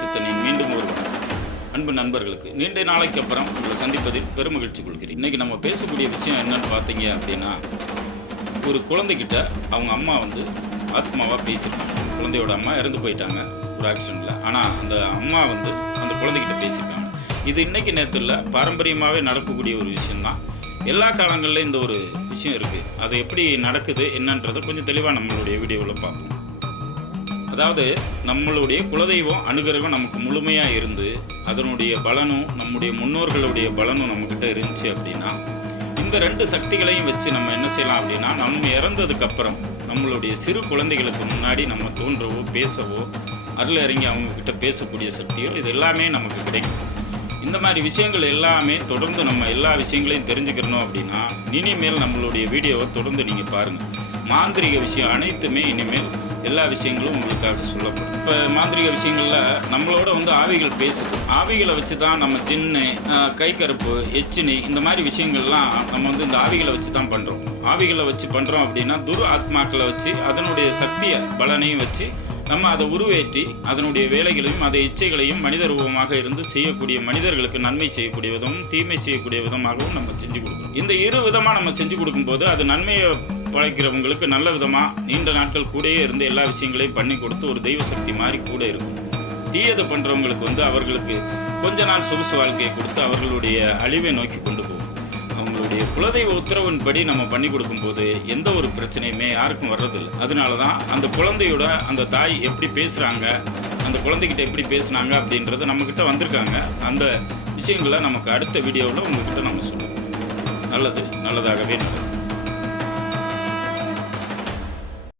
சித்தனின் மீண்டும் ஒரு அன்பு நண்பர்களுக்கு நீண்ட நாளைக்கு அப்புறம் உங்களை சந்திப்பதில் பெருமகிழ்ச்சி கொள்கிறேன். இன்றைக்கி நம்ம பேசக்கூடிய விஷயம் என்னன்னு பார்த்தீங்க அப்படின்னா, ஒரு குழந்தைகிட்ட அவங்க அம்மா ஆத்மாவாக பேசியிருக்காங்க. குழந்தையோட அம்மா இறந்து போயிட்டாங்க ஒரு ஆக்சிடெண்ட்டில். ஆனால் அந்த அம்மா அந்த குழந்தைகிட்ட பேசியிருக்காங்க. இது இன்றைக்கி நேரத்தில் பாரம்பரியமாகவே நடக்கக்கூடிய ஒரு விஷயந்தான். எல்லா காலங்களிலும் இந்த ஒரு விஷயம் இருக்குது. அது எப்படி நடக்குது என்னன்றதை கொஞ்சம் தெளிவாக நம்மளுடைய வீடியோவில் பார்ப்போம். அதாவது நம்மளுடைய குலதெய்வம் அனுகிரகம் நமக்கு முழுமையாக இருந்து அதனுடைய பலனும் நம்முடைய முன்னோர்களுடைய பலனும் நம்மக்கிட்ட இருந்துச்சு அப்படின்னா, இந்த ரெண்டு சக்திகளையும் வச்சு நம்ம என்ன செய்யலாம் அப்படின்னா, நம்ம இறந்ததுக்கப்புறம் நம்மளுடைய சிறு குழந்தைகளுக்கு முன்னாடி நம்ம தோன்றவோ பேசவோ அதில் இறங்கி அவங்கக்கிட்ட பேசக்கூடிய சக்தியோ இது எல்லாமே நமக்கு கிடைக்கும். இந்த மாதிரி விஷயங்கள் எல்லாமே தொடர்ந்து நம்ம எல்லா விஷயங்களையும் தெரிஞ்சுக்கிறணும் அப்படின்னா, இனிமேல் நம்மளுடைய வீடியோவை தொடர்ந்து நீங்கள் பாருங்கள். மாந்திரிக விஷயம் அனைத்துமே இனிமேல் எல்லா விஷயங்களும் உங்களுக்காக சொல்லப்படும். இப்போ மாந்திரிக விஷயங்களில் நம்மளோட ஆவிகள் பேசுது. ஆவிகளை வச்சு தான் நம்ம ஜின்னு, கை கருப்பு, எச்சினி இந்த மாதிரி விஷயங்கள்லாம் நம்ம இந்த ஆவிகளை வச்சு தான் பண்ணுறோம். ஆவிகளை வச்சு பண்ணுறோம் அப்படின்னா துரு ஆத்மாக்களை வச்சு அதனுடைய சக்தியை பலனையும் வச்சு நம்ம அதை உருவேற்றி அதனுடைய வேலைகளையும் அதை இச்சைகளையும் மனித ரூபமாக இருந்து செய்யக்கூடிய மனிதர்களுக்கு நன்மை செய்யக்கூடிய விதமும் தீமை செய்யக்கூடிய விதமாகவும் நம்ம செஞ்சு கொடுக்கணும். இந்த இரு விதமாக நம்ம செஞ்சு கொடுக்கும்போது அது நன்மையை பழைக்கிறவங்களுக்கு நல்ல விதமாக நீண்ட நாட்கள் கூடயே இருந்து எல்லா விஷயங்களையும் பண்ணி கொடுத்து ஒரு தெய்வ சக்தி மாதிரி கூட இருக்கும். தீயது பண்ணுறவங்களுக்கு அவர்களுக்கு கொஞ்ச நாள் சொகுசு வாழ்க்கையை கொடுத்து அவர்களுடைய அழிவை நோக்கி கொண்டு போகும். அவங்களுடைய குலதெய்வ உத்தரவின்படி நம்ம பண்ணி கொடுக்கும்போது எந்த ஒரு பிரச்சனையுமே யாருக்கும் வர்றதில்லை. அதனால தான் அந்த குழந்தையோட அந்த தாய் எப்படி பேசுகிறாங்க, அந்த குழந்தைகிட்ட எப்படி பேசுனாங்க அப்படின்றது நம்மக்கிட்ட வந்திருக்காங்க. அந்த விஷயங்களை நமக்கு அடுத்த வீடியோவில் உங்கள்கிட்ட நம்ம சொல்லுவோம். நல்லதாகவே நடக்கும்.